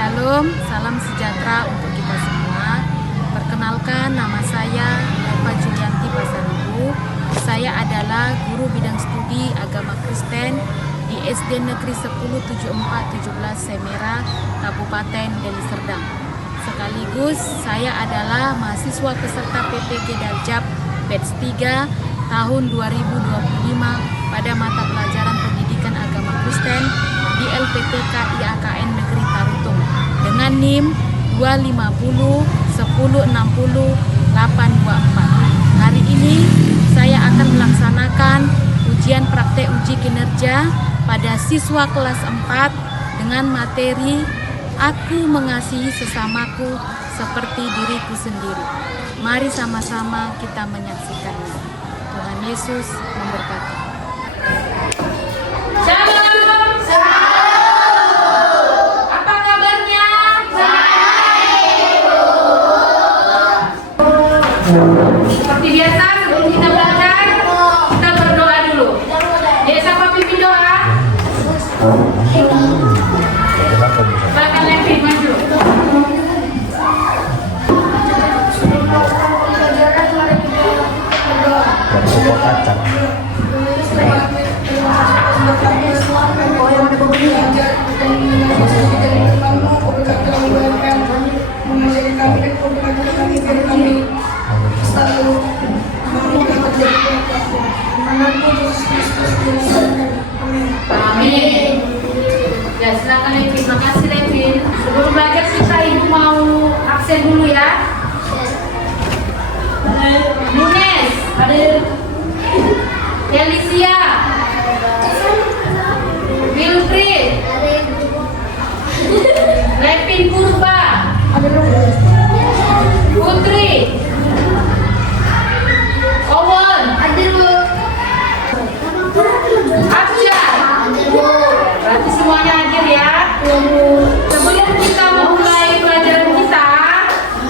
Shalom, salam sejahtera untuk kita semua. Perkenalkan, nama saya Eva Julianti Pasaribu. Saya adalah guru bidang studi agama Kristen di SD Negeri 107417 Semera, Kabupaten Deli Serdang. Sekaligus saya adalah mahasiswa peserta PPG Daljab Batch 3 tahun 2025 pada mata pelajaran pendidikan agama Kristen di LPTK IAKN Negeri Tarutung dengan NIM 250 1060 824. Hari ini saya akan melaksanakan ujian praktek uji kinerja pada siswa kelas 4 dengan materi Aku mengasihi sesamaku seperti diriku sendiri. Mari sama-sama kita menyaksikannya. Tuhan Yesus memberkati. Seperti biasa, sebelum kita belajar, kita berdoa dulu. Jadi siapa pimpin doa? Silakan Levi maju. Amin. Ya, silakan Levi. Terima kasih Levi. Sebelum belajar kita ibu mau absen dulu ya. Nunes, ada Alicia, Wilfried, Levin Purba, Putri, Owen, Absyar. Berarti semuanya hadir ya. Sebelum kita memulai pelajaran kita,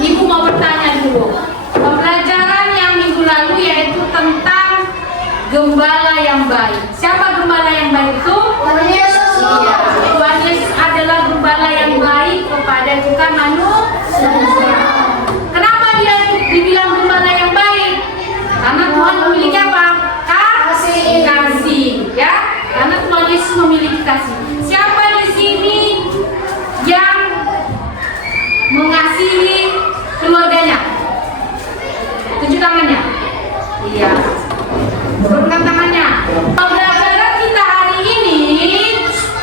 ibu mau bertanya dulu. Pembelajaran yang minggu lalu yaitu tentang gembala yang baik. Siapa gembala yang baik itu? Tuhan Yesus. Iya, Tuhan Yesus adalah gembala yang baik kepada kita manusia. Kenapa dia dibilang gembala yang baik? Karena Tuhan memiliki apa? Kasih, ya. Karena Tuhan Yesus memiliki kasih. Siapa di sini yang mengasihi keluarganya? Tunjuk tangannya. Iya. Turunkan tangannya. Pembelajaran kita hari ini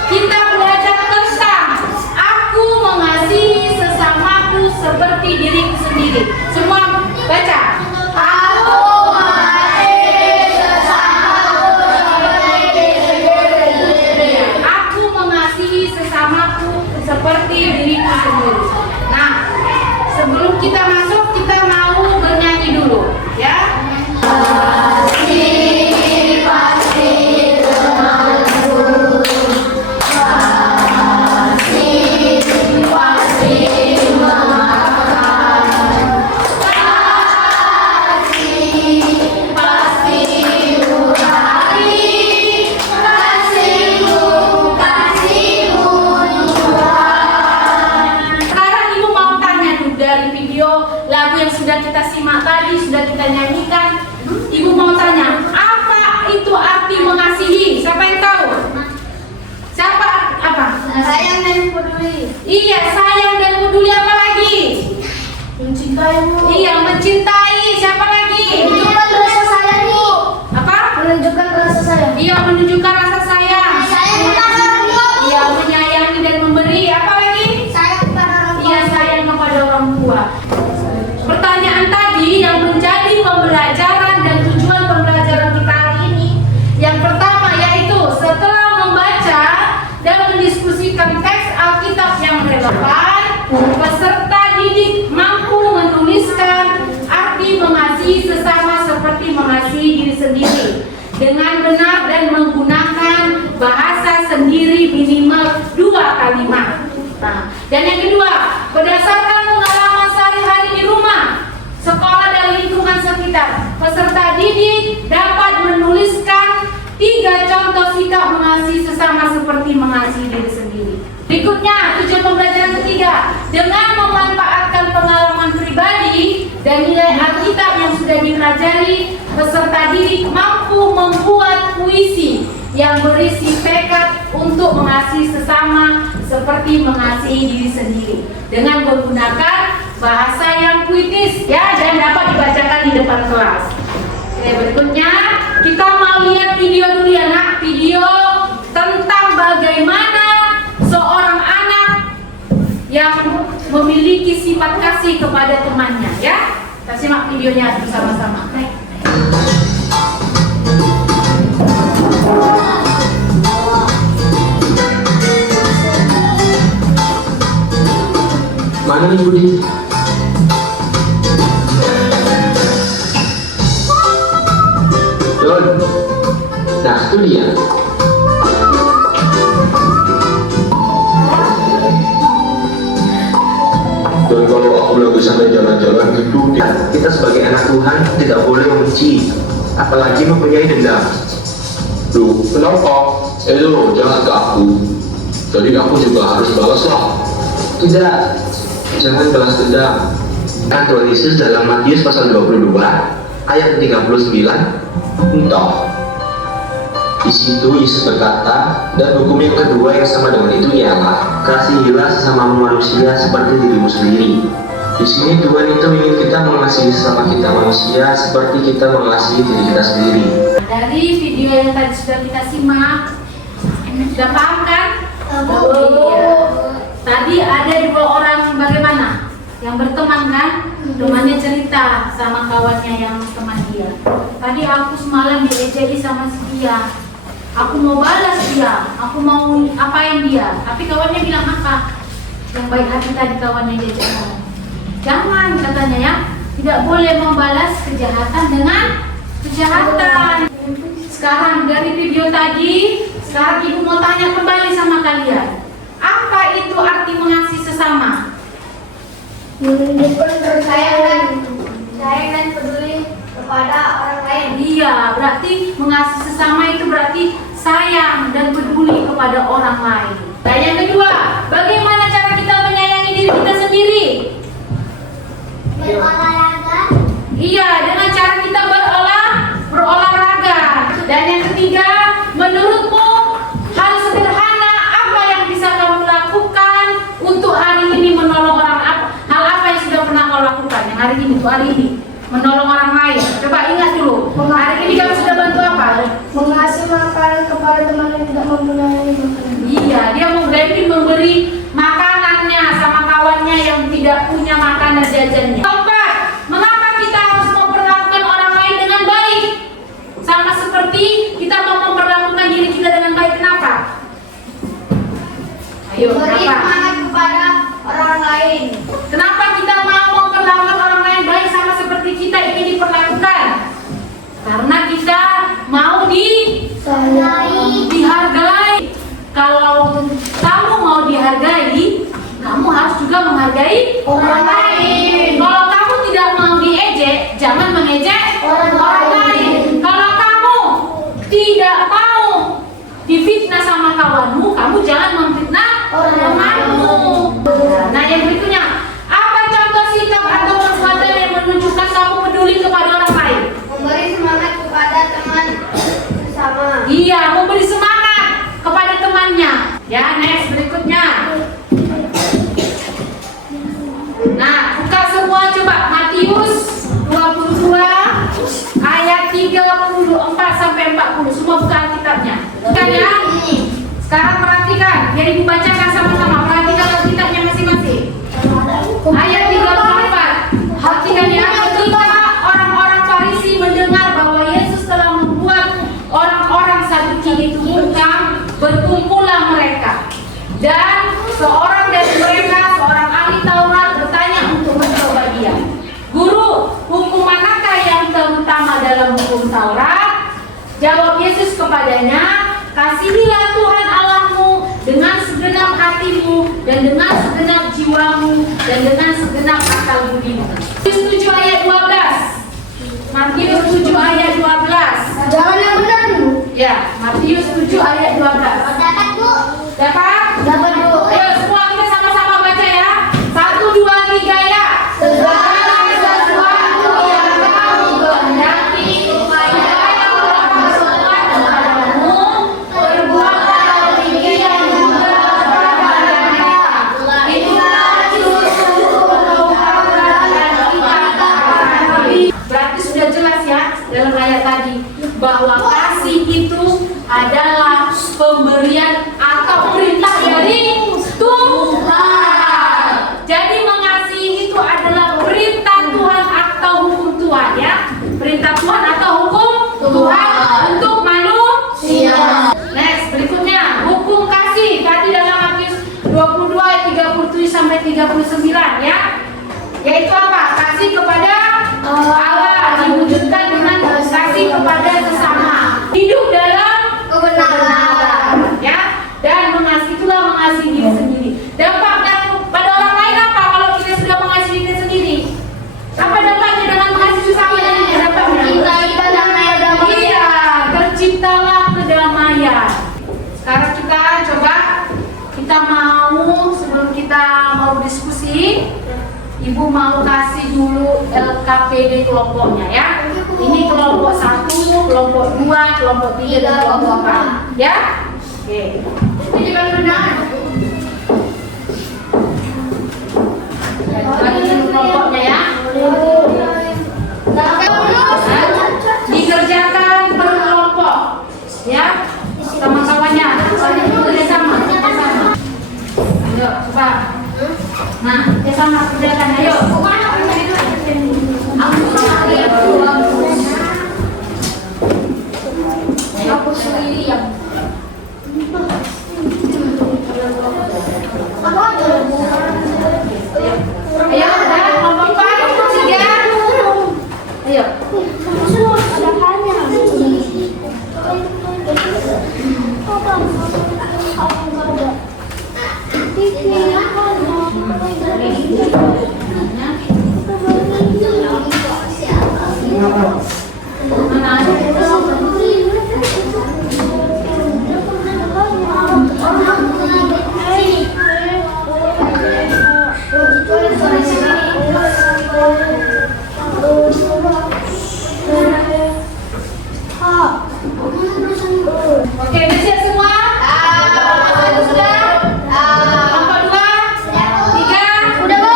kita belajar tentang aku mengasihi sesamaku seperti diriku sendiri. Semua baca. Aku mengasihi sesamaku seperti diriku sendiri. Nah, sebelum kita masuk, kita mau bernyanyi dulu, ya. Sudah kita simak tadi, sudah kita nyanyikan. Ibu mau tanya, apa itu arti mengasihi? Siapa yang tahu? Siapa? Apa? Sayang dan peduli. Iya, sayang dan peduli. Apa lagi? Mencintai. Iya, mencintai. Siapa lagi? Menunjukkan rasa sayang, Bu. Apa? Menunjukkan rasa sayang. Iya, menunjukkan rasa sayang. Sayang kepada orang tua, Bu. Iya, menyayangi dan memberi. Apa lagi? Sayang kepada orang tua. Iya, sayang kepada orang tua. Pertanyaan tadi yang menjadi pembelajaran dan tujuan pembelajaran kita hari ini, yang pertama yaitu setelah membaca dan mendiskusikan teks Alkitab yang relevan, peserta didik mampu menuliskan arti mengasihi sesama seperti mengasihi diri sendiri dengan benar dan menggunakan bahasa sendiri minimal 2 kalimat. Nah, dan yang kedua, berdasarkan pengalaman sehari-hari di rumah, sekolah dan lingkungan sekitar, peserta didik dapat menuliskan 3 contoh sikap mengasihi sesama seperti mengasihi diri sendiri. Berikutnya, tujuan pembelajaran ketiga nilai-nilai Alkitab yang sudah dipelajari, peserta didik mampu membuat puisi yang berisi tekad untuk mengasihi sesama seperti mengasihi diri sendiri dengan menggunakan bahasa yang puitis ya, dan dapat dibacakan di depan kelas. Oke, berikutnya kita mau lihat video dulu ya nak, video tentang bagaimana seorang anak yang memiliki sifat kasih kepada temannya ya. Kita simak videonya bersama-sama. Mana nih Budi? Don. Nah itu dia. Dan kalau aku lagi sampai jalan-jalan gitu, kita sebagai anak Tuhan tidak boleh membenci, apalagi mempunyai dendam. Duh, kenapa? Lo jangan ke aku. Jadi aku juga harus balas lah. Tidak, jangan balas dendam. Tuhan Yesus dalam Matius pasal 22 ayat 39, entah. Di situ Yesus berkata, dan hukum yang kedua yang sama dengan itu ialah kasihilah sesama manusia seperti dirimu sendiri. Di sini Tuhan itu ingin kita mengasihi sesama kita manusia seperti kita mengasihi diri kita sendiri. Dari video yang tadi sudah kita simak, sudah paham kan? Iya. Tadi ada dua orang bagaimana? Yang berteman kan? Temannya cerita sama kawannya yang teman dia. Tadi aku semalam diejeki sama si dia. Aku mau balas dia, aku mau apain dia. Tapi kawannya bilang apa? Yang baik hati tadi kawannya dia ngomong. Jangan katanya ya, tidak boleh membalas kejahatan dengan kejahatan. Sekarang dari video tadi, sekarang ibu mau tanya kembali sama kalian. Apa itu arti mengasihi sesama? Menunjukkan sayang dan peduli kepada orang lain. Iya, berarti mengasihi sesama itu berarti sayang dan peduli kepada orang lain. Dan yang kedua, bagaimana cara kita menyayangi diri kita sendiri? Berolahraga. Iya, dengan cara kita berolahraga. Dan yang ketiga, menurutmu hal sederhana apa yang bisa kamu lakukan untuk hari ini menolong orang? Hal apa yang sudah pernah kau lakukan yang hari ini, untuk hari ini menolong orang lain? Coba ingat dulu. Hari ini kamu sudah bantu apa? Mengasih makanan kepada teman yang tidak mempunyai makanan. Iya, dia memberi makanannya sama kawannya yang tidak punya makanan jajannya. Keempat, mengapa kita harus memperlakukan orang lain dengan baik? Sama seperti kita mau memperlakukan diri kita dengan baik. Kenapa? Ayo, Beri kenapa? semangat kepada orang lain. Kenapa kita mau memperlakukan orang lain baik sama seperti kita ingin diperlakukan? Karena kita mau dihargai. Kalau kamu mau dihargai, kamu harus juga menghargai orang lain. Kalau kamu tidak mau diejek, jangan mengejek orang lain. Kalau kamu tidak mau difitnah sama kawanmu, kamu jangan memfitnah temanmu. Nah, yang berikutnya, apa contoh sikap atau perbuatan yang menunjukkan kamu peduli kepada orang lain? Memberi semangat kepada teman sesama. Iya, memberi semangat kepada temannya. Ya, next berikutnya. Nah, buka semua coba Matius 22 ayat 34 sampai 40. Semua buka Alkitabnya. Bukan ya? Sekarang perhatikan, biar ibu bacakan sama-sama. Perhatikan Alkitabnya masing-masing. Ayat 34. Perhatikan ya, ketika orang-orang Farisi mendengar bahwa Yesus telah membuat orang-orang Saduki itu bungkam, berkumpullah mereka. Dan seorang dari mereka, seorang ahli Taurat, bertanya untuk mencoba dia. Guru, hukum manakah yang terutama dalam hukum Taurat? Jawab Yesus kepadanya, kasihilah Tuhan Allahmu dengan segenap hatimu dan dengan segenap jiwamu dan dengan segenap akal budimu. Matius 7 ayat 12. Matius 7 ayat 12. Jangan yang benar dulu. Ya, Matius 7 ayat 12. Dapat Bu. Dapat? Dapat Bu. Ayo semua kita sama-sama baca ya. 1, 2, 3 ya. Segala sesuatu sampai 39 ya. Yaitu apa? Kasih kepada Allah diwujudkan dengan kasih kepada sesama. Hidup dalam kebenaran ya. Dan itulah mengasihi diri sendiri. Dampaknya pada orang lain apa kalau kita sudah mengasihi diri sendiri? Apa dampaknya dengan mengasihi sesama? Dampaknya iya, terciptalah kedamaian. Sekarang kita coba, kita mau sebelum kita mau diskusi, Ibu mau kasih dulu LKPD kelompoknya ya. Ini kelompok 1, kelompok 2, kelompok 3 dan kelompok 4 ya. Oke. Ini jangan benar. Bagi kelompoknya ya. Dikerjakan per kelompok ya. Sama kawannya. Kawannya sama. Ayo coba. Nah, kita sama kerjakan ayo. Aku sendiri yang ayo, udah kelompok 4, 3. Ayo. Oke, udah siap semua? Sudah? Kelompok 2? 3? Udah, Bu.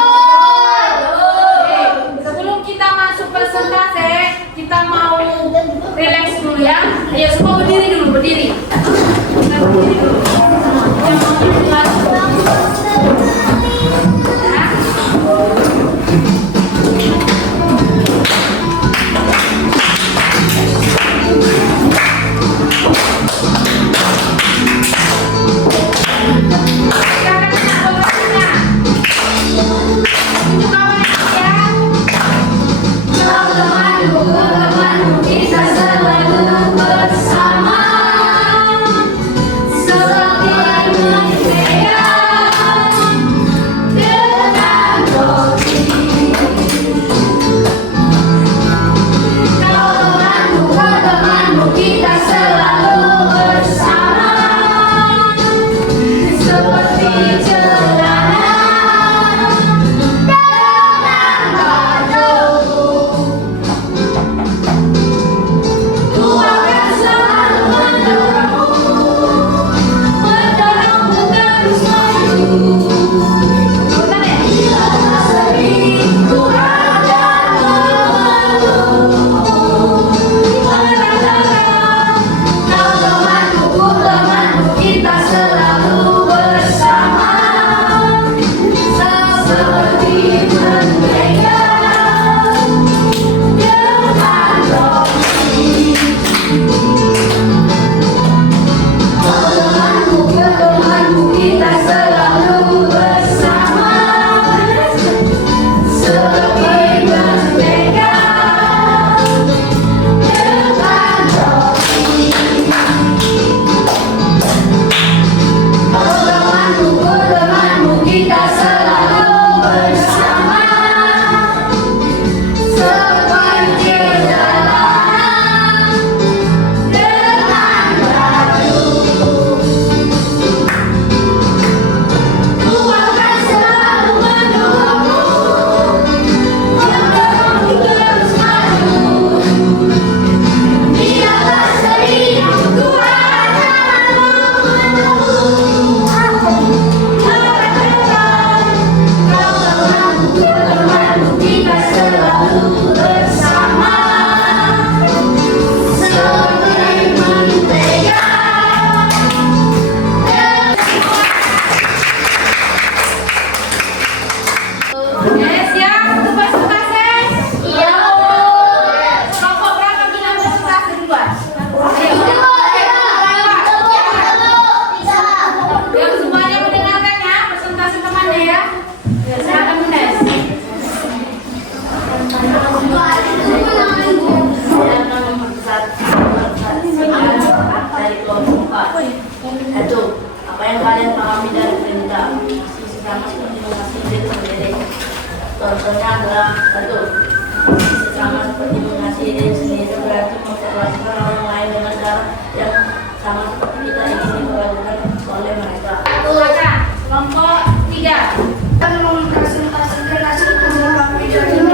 lain kami dari perintah sesama seperti mengasihi diri sendiri. Contohnya adalah satu, sesama seperti mengasihi diri sendiri berarti memperlakukan orang lain dengan cara yang sama seperti kita ingin diperlakukan oleh mereka. Kelompok 3. Kita mempresentasikan hasil kerja kami dari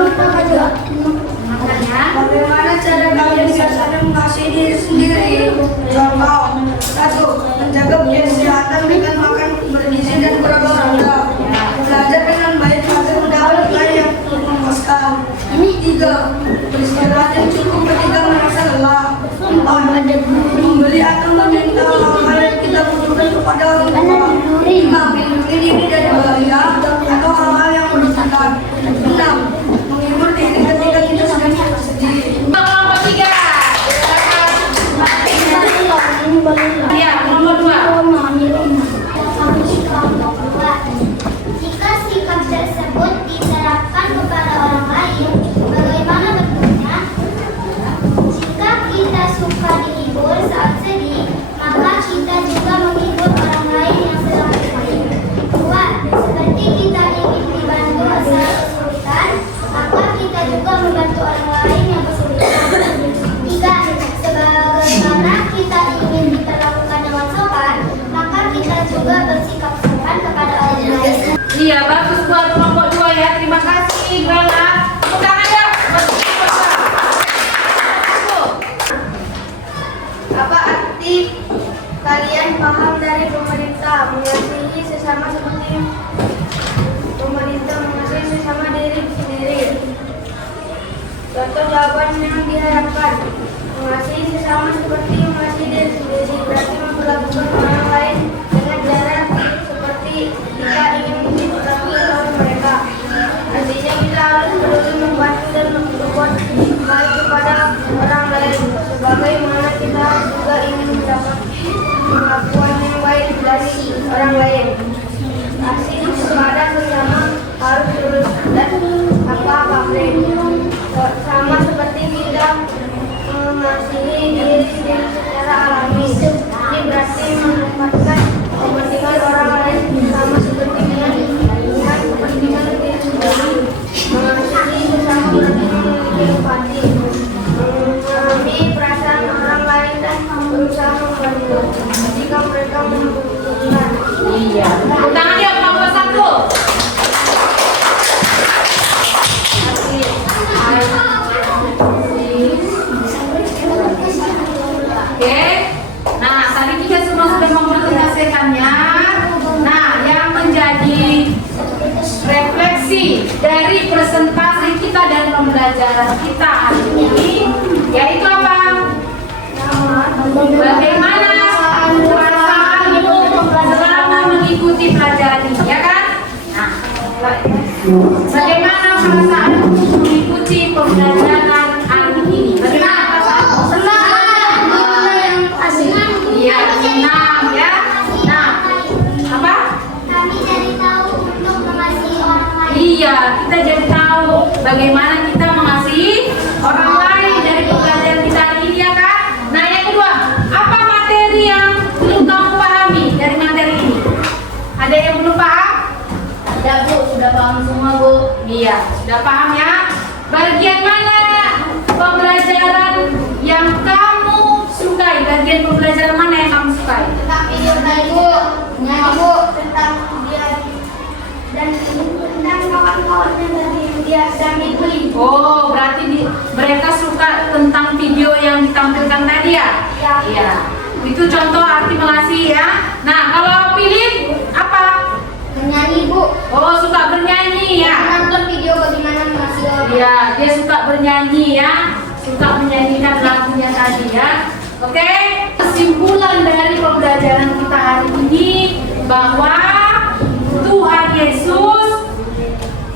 Makanya bagaimana cara kami biasanya mengasihi diri sendiri. Contoh, satu, menjaga kesehatan dengan makan bergizi dan berolahraga. Belajar dengan baik agar mendapat nilai yang memuaskan. Tiga, beristirahat yang cukup ketika merasa lelah. Empat, membeli atau meminta hal-hal yang kita butuhkan kepada orang tua. Lima, melindungi diri dari bahaya atau hal-hal yang merugikan. Enam, menghibur diri ketika kita sedang sedih. kelompok 3. Ya, nomor 2. Jika sikap tersebut diterapkan kepada orang lain, bagaimana bentuknya? Jika kita suka dihibur saat sedih, maka kita juga menghibur orang lain yang sedang sedih. 2. Seperti kita ingin dibantu saat kesulitan, maka kita juga membantu orang lain yang kesulitan. 3. Sebagaimana kita ingin diperlakukan dengan sopan, maka kita juga bersikap sopan kepada orang lain. Iya, bagus buat kelompok 2 ya. Terima kasih, Bella. Tepuk tangan ya. Apa arti kalian paham dari pemerintah mengasihi sesama seperti pemerintah mengasihi sesama diri sendiri? Contoh jawaban yang diharapkan, mengasihi sesama seperti mengasihi diri sendiri berarti memperlakukan orang lain dengan cara seperti kita ingin diperlakukan oleh mereka. Artinya kita harus peduli membantu dan berbuat baik kepada orang lain, sebagaimana kita juga ingin mendapat pengakuan yang baik dari orang lain. Kasih kepada sesama harus terus dan apa-apa sama seperti kita mengasihi diri sendiri secara alami. Ini berarti menempatkan kepentingan orang lain sama seperti dengan kepentingan diri sendiri. Mengasihi sesama berarti memiliki empati, memahami perasaan orang lain dan berusaha membantu jika mereka membutuhkan. Iya. Tepuk tangan ya kelompok 1. Oke. Nah, tadi kita semua sudah mempresentasikannya. Nah, yang menjadi refleksi dari presentasi kita dan pembelajaran kita hari ini yaitu apa? Bagaimana perasaanmu selama mengikuti pelajaran ini, ya kan? Nah, bagaimana perasaanmu mengikuti pembelajaran hari ini? Bagaimana perasaanmu? Iya, senang ya. Nah, apa? Kami jadi tahu untuk mengasihi orang lain. Iya, kita jadi tahu bagaimana kita mengasihi orang lain dari pembelajaran kita hari ini, ya kan? Nah, yang kedua, apa materi yang belum kamu pahami dari materi ini? Ada yang belum paham? Ada, Bu. Sudah paham semua, Bu? Iya, sudah paham ya. Bagian mana pembelajaran yang kamu sukai? Bagian pembelajaran mana yang kamu sukai? Tentang video tadi, Bu. Nyanyi, Bu. Tentang dia dan tentang kawan-kawannya dari dia dan Ibli. Oh, berarti mereka suka tentang video yang ditampilkan tadi ya? Ya. Iya. Itu contoh arti mengasihi ya. Nah, kalau Philip apa? Menyanyi, Bu. Oh, suka bernyanyi ya? Nonton video bagaimana mengasihi orang. Iya, dia suka bernyanyi ya. Suka menyanyikan lagunya tadi ya. Oke, kesimpulan dari pembelajaran kita hari ini bahwa Tuhan Yesus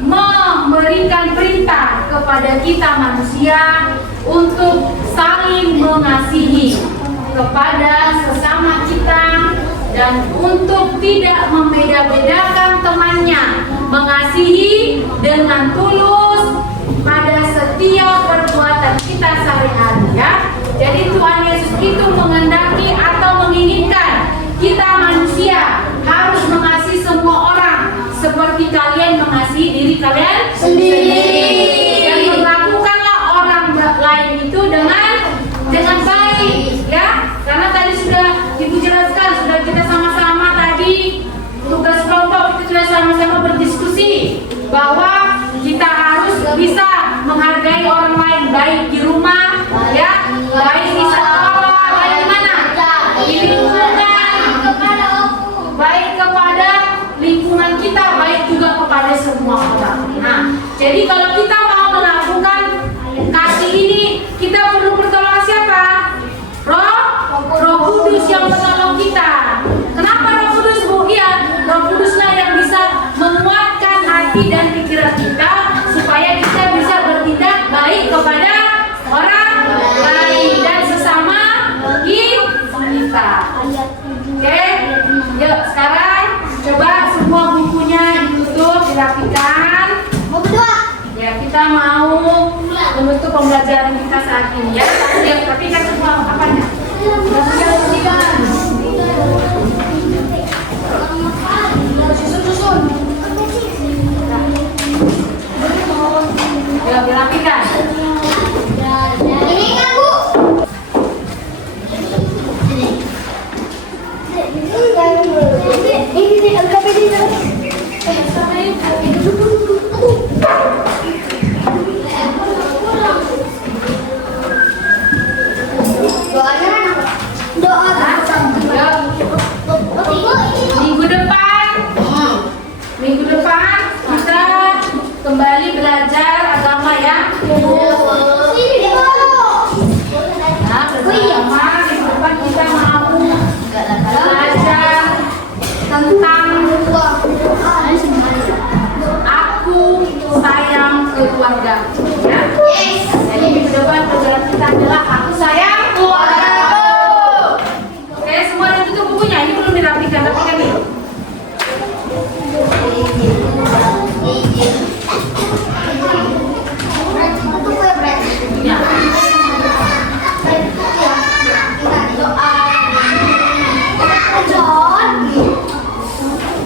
memberikan perintah kepada kita manusia untuk saling mengasihi kepada sesama kita dan untuk tidak membeda-bedakan temannya, mengasihi dengan tulus pada setiap perbuatan kita sehari-hari ya. Jadi Tuhan Yesus itu mengendaki atau menginginkan kita manusia harus kalian mengasihi diri kalian Sendiri. Dan memperlakukanlah orang lain itu dengan baik, ya. Karena tadi sudah Ibu jelaskan, sudah kita sama-sama tadi tugas kelompok itu sudah sama-sama berdiskusi bahwa kita harus bisa menghargai orang lain, baik di rumah, ya, baik di sekolah, baik di mana, di lingkungan, baik kepada lingkungan kita, baik juga kepada semua orang. Nah, jadi kalau kita mau melakukan kasih ini, kita perlu pertolongan siapa? Roh Kudus yang menolong kita. Kenapa Roh Kudus, Bu? Iya, Roh Kuduslah yang bisa menguatkan hati dan pikiran kita supaya kita bisa bertindak baik kepada orang lain dan sesama kita. Oke, yuk sekarang coba semua bukunya ditutup, dirapikan. Mau berdoa? Ya, kita mau menutup pembelajaran kita saat ini ya. Ya, tapi kan semua apanya? Susun. Ya, dirapikan. Ini kan, Bu. Ini agak beda. Doa. Minggu depan kita kembali belajar agama ya. Nah, bersama minggu depan kita mau belajar tentang aku sayang keluarga. Ya. Jadi minggu depan pelajaran kita adalah aku sayang keluarga. Oke, semua ditutup bukunya. Ini belum dirapikan, tapi kan nih. Ya.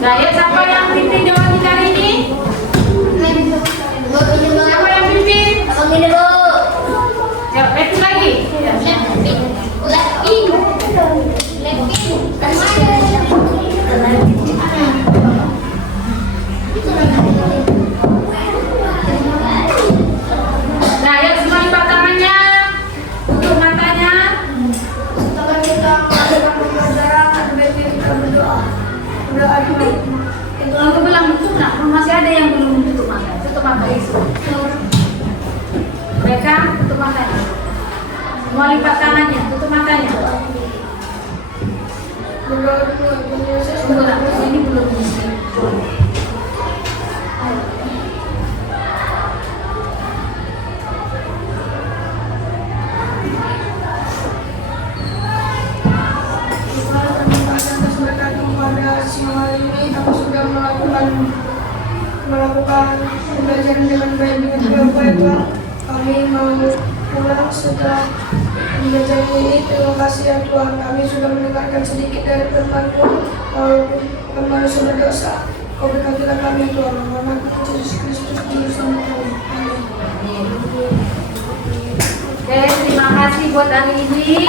Nah, ya, siapa yang pimpin doa kita hari ini? Siapa yang pimpin? Ya, itu lagi. Nah, ya, semua lipat tangannya, tutup matanya. Setelah kita melakukan pembelajaran, sebaiknya kita berdoa. Berdoa dulu. Itu aku bilang tutup, nah, masih ada yang belum tutup mata. Tutup mata itu. Mereka tutup matanya. Semua lipat tangannya, tutup matanya. Berdoa dulu. Tunggu, nah, ini belum bisa. Semua ini aku sudah melakukan pembelajaran dengan baik dengan baik. Kami mau pulang setelah pembelajaran ini. Terima kasih ya Tuhan, kami sudah mendengarkan sedikit dari firman-Mu. Walaupun kami sudah berdosa, Kau berkatilah kami Tuhan. Nama Yesus Kristus di dalam kami. Amin. Oke, terima kasih buat hari ini.